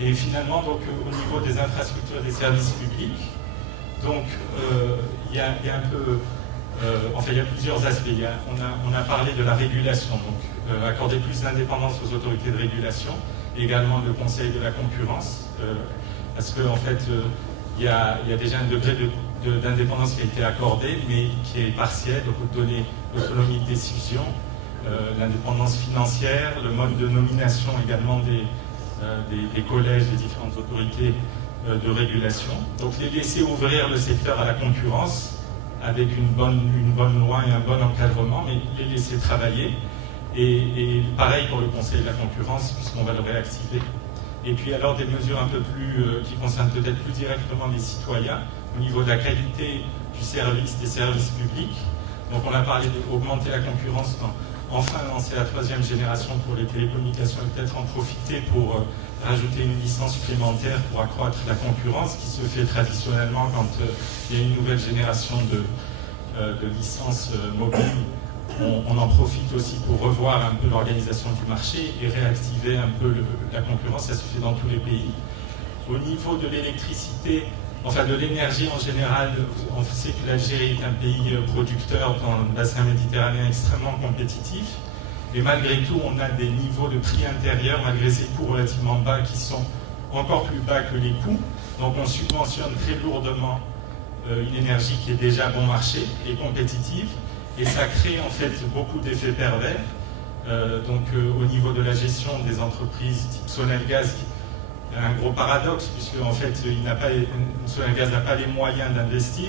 Et finalement, donc, au niveau des infrastructures des services publics, donc, il y a un peu, enfin, il y a plusieurs aspects. On a parlé de la régulation, donc accorder plus d'indépendance aux autorités de régulation, et également le Conseil de la concurrence, parce qu'en fait, il y a déjà un degré d'indépendance qui a été accordé, mais qui est partiel, donc donner l'autonomie de décision, l'indépendance financière, le mode de nomination également des collèges des différentes autorités de régulation. Donc les laisser ouvrir le secteur à la concurrence avec une bonne loi et un bon encadrement, mais les laisser travailler. Et pareil pour le Conseil de la concurrence, puisqu'on va le réactiver. Et puis alors des mesures un peu plus qui concernent peut-être plus directement les citoyens au niveau de la qualité du service, des services publics. Donc on a parlé d'augmenter la concurrence, enfin lancer la 3e génération pour les télécommunications et peut-être en profiter pour rajouter une licence supplémentaire pour accroître la concurrence qui se fait traditionnellement quand il y a une nouvelle génération de licences mobiles. On en profite aussi pour revoir un peu l'organisation du marché et réactiver un peu la concurrence, ça se fait dans tous les pays. Au niveau de l'électricité, enfin de l'énergie en général, on sait que l'Algérie est un pays producteur dans le bassin méditerranéen extrêmement compétitif, et malgré tout on a des niveaux de prix intérieurs, malgré ces coûts relativement bas, qui sont encore plus bas que les coûts. Donc on subventionne très lourdement une énergie qui est déjà bon marché et compétitive, et ça crée en fait beaucoup d'effets pervers. Au niveau de la gestion des entreprises type Sonelgaz, un gros paradoxe, puisque en fait Sonelgaz n'a pas les moyens d'investir,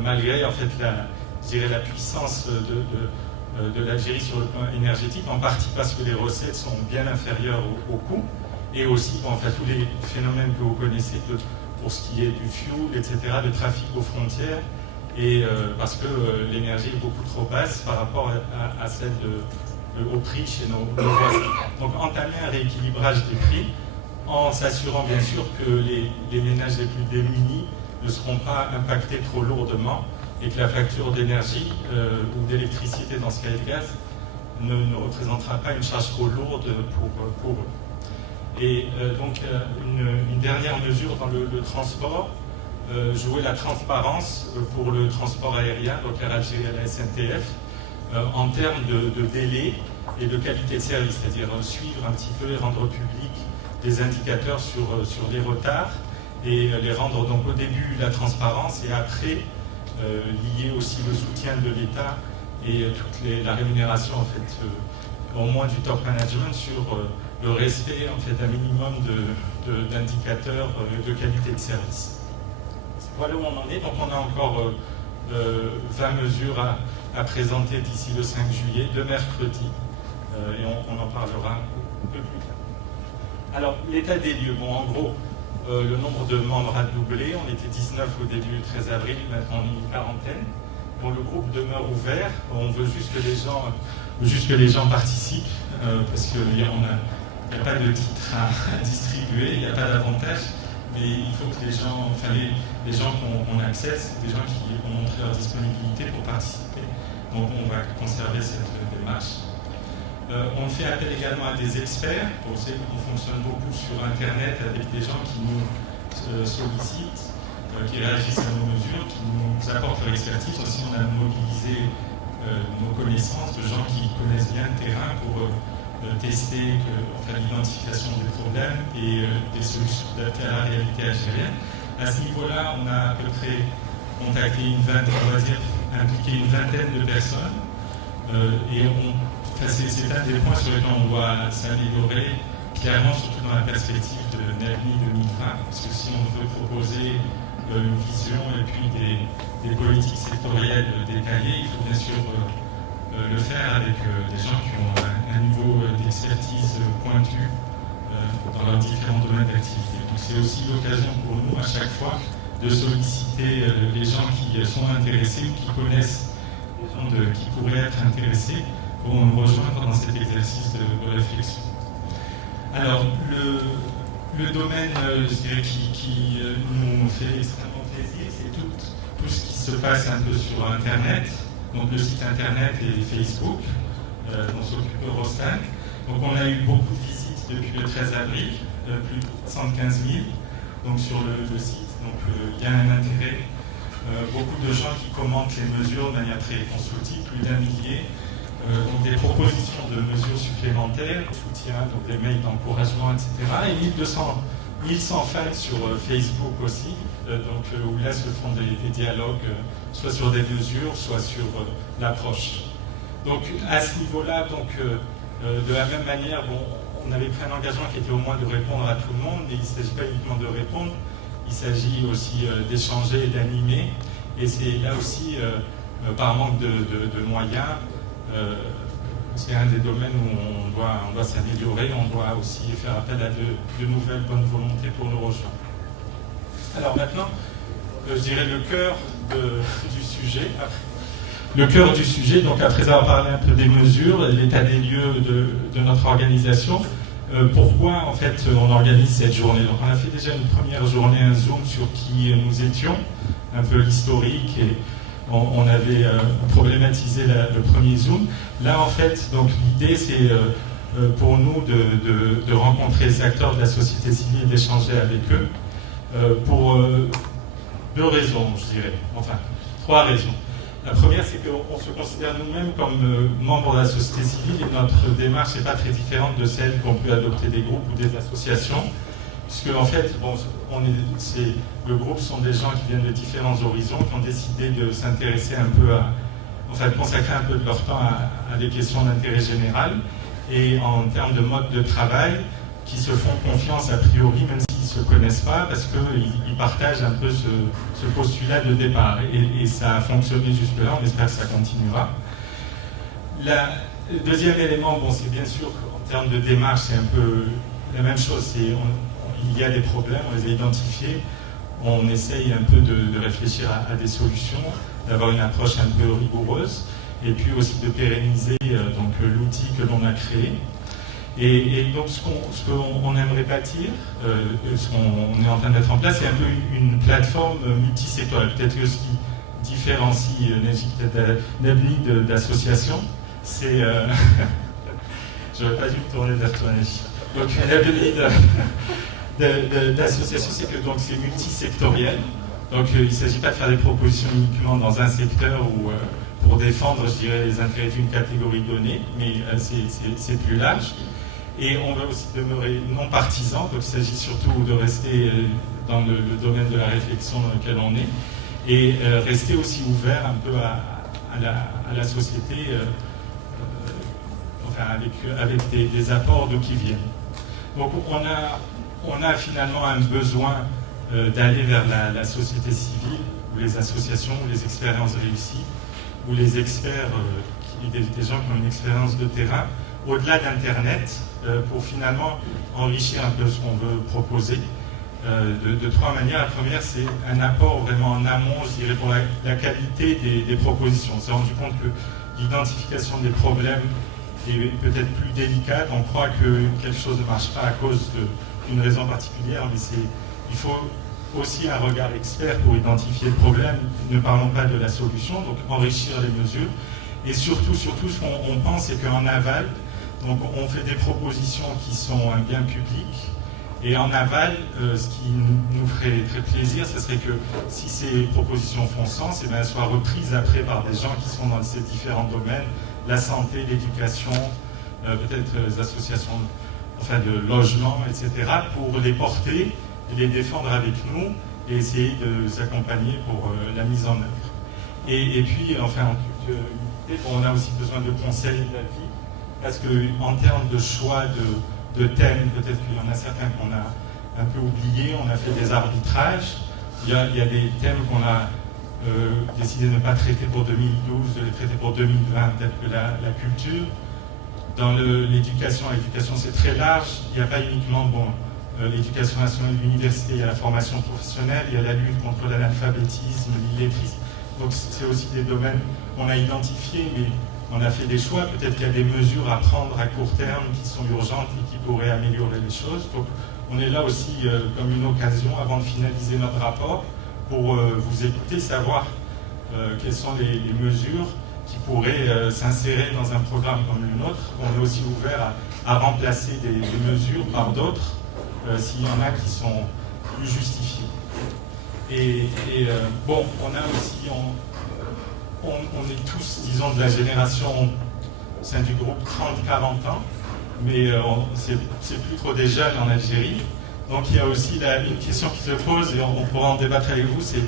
malgré en fait la puissance de l'Algérie sur le plan énergétique, en partie parce que les recettes sont bien inférieures aux coûts, et aussi tous les phénomènes que vous connaissez pour ce qui est du fuel, etc., de trafic aux frontières, et parce que l'énergie est beaucoup trop basse par rapport à celle au prix chez nos voisins. Donc entamer un rééquilibrage des prix en s'assurant bien sûr que les ménages les plus démunis ne seront pas impactés trop lourdement et que la facture d'énergie ou d'électricité, dans ce cas de gaz, ne représentera pas une charge trop lourde pour eux. Et une dernière mesure dans le transport, jouer la transparence pour le transport aérien, donc à l'Algérie et à la SNTF, en termes de délai et de qualité de service, c'est-à-dire suivre un petit peu et rendre public des indicateurs sur les retards et les rendre donc au début la transparence et après lier aussi le soutien de l'État et la rémunération en fait, au moins du top management sur le respect en fait d'un minimum d'indicateurs de qualité de service. Voilà où on en est. Donc on a encore 20 mesures à présenter d'ici le 5 juillet, de mercredi, et on en parlera un peu plus tard. Alors, l'état des lieux, en gros, le nombre de membres a doublé. On était 19 au début du 13 avril, maintenant on est une quarantaine. Le groupe demeure ouvert. On veut juste que les gens participent, parce qu'il n'y a pas de titre à distribuer, il n'y a pas d'avantage. Mais il faut que les gens qu'on accesse, des gens qui ont montré leur disponibilité pour participer. Donc on va conserver cette démarche. On fait appel également à des experts. On sait qu'on fonctionne beaucoup sur Internet avec des gens qui nous sollicitent, qui réagissent à nos mesures, qui nous apportent leur expertise. Aussi, on a mobilisé nos connaissances de gens qui connaissent bien le terrain pour tester l'identification des problèmes et des solutions adaptées à la réalité algérienne. À ce niveau-là, on a à peu près contacté impliqué une vingtaine de personnes c'est un des points sur lesquels on doit s'améliorer, clairement, surtout dans la perspective de NABNI 2020, parce que si on veut proposer une vision et puis des politiques sectorielles détaillées, il faut bien sûr le faire avec des gens qui ont un niveau d'expertise pointu dans leurs différents domaines d'activité. Donc c'est aussi l'occasion pour nous, à chaque fois, de solliciter les gens qui sont intéressés ou qui connaissent des gens qui pourraient être intéressés pour nous rejoindre dans cet exercice de réflexion. Alors, le domaine qui nous fait extrêmement plaisir, c'est tout ce qui se passe un peu sur Internet, donc le site Internet et Facebook, dont s'occupe Eurostat. Donc on a eu beaucoup de visites depuis le 13 avril, plus de 75 000 donc, sur le site. Donc il y a un intérêt. Beaucoup de gens qui commentent les mesures de manière très constructive, plus d'1 millier. Donc des propositions de mesures supplémentaires, soutien, donc des mails d'encouragement, etc. Et 1100 fans sur Facebook aussi, où là se font des dialogues, soit sur des mesures, soit sur l'approche. Donc à ce niveau-là, de la même manière, on avait pris un engagement qui était au moins de répondre à tout le monde, mais il ne s'agit pas uniquement de répondre, il s'agit aussi d'échanger et d'animer. Et c'est là aussi, par manque de moyens, c'est un des domaines où on doit s'améliorer, on doit aussi faire appel à de nouvelles bonnes volontés pour nous rejoindre. Alors maintenant, je dirais le cœur du sujet. Le cœur du sujet, donc après avoir parlé un peu des mesures, l'état des lieux de notre organisation, pourquoi en fait on organise cette journée. Donc on a fait déjà une première journée, un Zoom sur qui nous étions, un peu l'historique, et on avait problématisé le premier Zoom. Là en fait, donc l'idée c'est pour nous de rencontrer les acteurs de la société civile et d'échanger avec eux pour 2 raisons, je dirais, enfin 3 raisons. La première, c'est qu'on se considère nous-mêmes comme membres de la société civile et notre démarche n'est pas très différente de celle qu'ont pu adopter des groupes ou des associations, puisque en fait, le groupe sont des gens qui viennent de différents horizons, qui ont décidé de s'intéresser un peu de consacrer un peu de leur temps à des questions d'intérêt général, et en termes de mode de travail, qui se font confiance a priori, même s'ils ne se connaissent pas, parce qu'ils partagent un peu ce postulat de départ. Et ça a fonctionné jusque-là, on espère que ça continuera. Le deuxième élément, c'est bien sûr qu'en termes de démarche, c'est un peu la même chose. Il y a des problèmes, on les a identifiés, on essaye un peu de réfléchir à des solutions, d'avoir une approche un peu rigoureuse, et puis aussi de pérenniser l'outil que l'on a créé. Et donc ce qu'on aimerait bâtir, ce qu'on est en train de mettre en place, c'est un peu une plateforme multisectorielle. Peut-être que ce qui différencie Nabli d'association, c'est... J'aurais pas dû me tourner vers toi, Nabli. Donc Nabli d'association, c'est que c'est multisectoriel. Donc il ne s'agit pas de faire des propositions uniquement dans un secteur ou pour défendre, je dirais, les intérêts d'une catégorie donnée, mais c'est plus large. Et on veut aussi demeurer non partisan, donc il s'agit surtout de rester dans le domaine de la réflexion dans lequel on est, et rester aussi ouvert un peu à la société, avec des apports d'où qui viennent. Donc on a finalement un besoin d'aller vers la société civile, ou les associations, ou les expériences réussies, ou les experts, des gens qui ont une expérience de terrain, au-delà d'Internet, pour finalement enrichir un peu ce qu'on veut proposer de 3 manières. La première, c'est un apport vraiment en amont, je dirais, pour la qualité des propositions. On s'est rendu compte que l'identification des problèmes est peut-être plus délicate. On croit que quelque chose ne marche pas à cause d'une raison particulière, mais il faut aussi un regard expert pour identifier le problème. Ne parlons pas de la solution, donc enrichir les mesures. Et surtout, ce qu'on pense, c'est qu'en aval, donc on fait des propositions qui sont un bien public, et en aval, ce qui nous ferait très plaisir, ce serait que si ces propositions font sens, elles soient reprises après par des gens qui sont dans ces différents domaines, la santé, l'éducation, peut-être les associations de logement, etc., pour les porter et les défendre avec nous et essayer de s'accompagner pour la mise en œuvre. Et puis, on a aussi besoin de conseils d'avis, parce qu'en termes de choix de thèmes, peut-être qu'il y en a certains qu'on a un peu oubliés, on a fait des arbitrages, il y a des thèmes qu'on a décidé de ne pas traiter pour 2012, de les traiter pour 2020, peut-être que la culture. Dans l'éducation c'est très large, il n'y a pas uniquement l'éducation nationale de l'université, il y a la formation professionnelle, il y a la lutte contre l'analphabétisme, l'illettrisme. Donc c'est aussi des domaines qu'on a identifiés, mais on a fait des choix. Peut-être qu'il y a des mesures à prendre à court terme qui sont urgentes et qui pourraient améliorer les choses. Donc on est là aussi comme une occasion, avant de finaliser notre rapport, pour vous écouter, savoir quelles sont les mesures qui pourraient s'insérer dans un programme comme le nôtre. On est aussi ouvert à remplacer des mesures par d'autres s'il y en a qui sont plus justifiés. Bon, on a aussi, on est tous, disons, de la génération au sein du groupe 30-40 ans, mais c'est plus trop des jeunes en Algérie. Donc il y a aussi une question qui se pose, et on pourra en débattre avec vous, c'est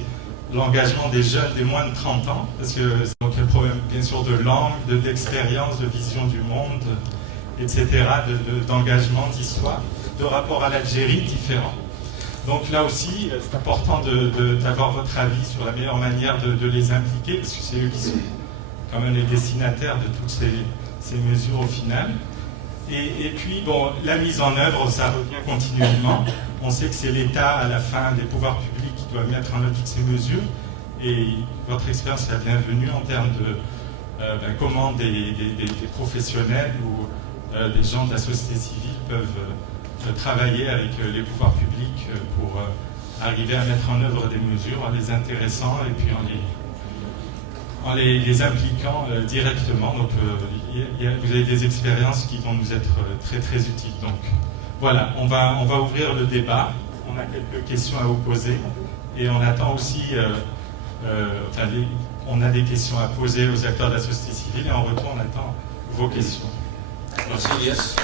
l'engagement des jeunes des moins de 30 ans, parce que donc, il y a le problème bien sûr de langue, d'expérience, de vision du monde, etc., d'engagement, d'histoire, de rapport à l'Algérie différent. Donc là aussi, c'est important d'avoir votre avis sur la meilleure manière de les impliquer, parce que c'est eux qui sont quand même les destinataires de toutes ces mesures au final. Et puis, bon, la mise en œuvre, ça revient continuellement. On sait que c'est l'État, à la fin, des pouvoirs publics, qui doivent mettre en œuvre toutes ces mesures. Et votre expérience est la bienvenue en termes de comment des professionnels ou des gens de la société civile peuvent travailler avec les pouvoirs publics pour arriver à mettre en œuvre des mesures en les intéressant et puis en les impliquant directement. Donc vous avez des expériences qui vont nous être très très utiles. Donc voilà, on va ouvrir le débat. On a quelques questions à vous poser et on attend aussi, on a des questions à poser aux acteurs de la société civile et en retour on attend vos questions. Merci Elias.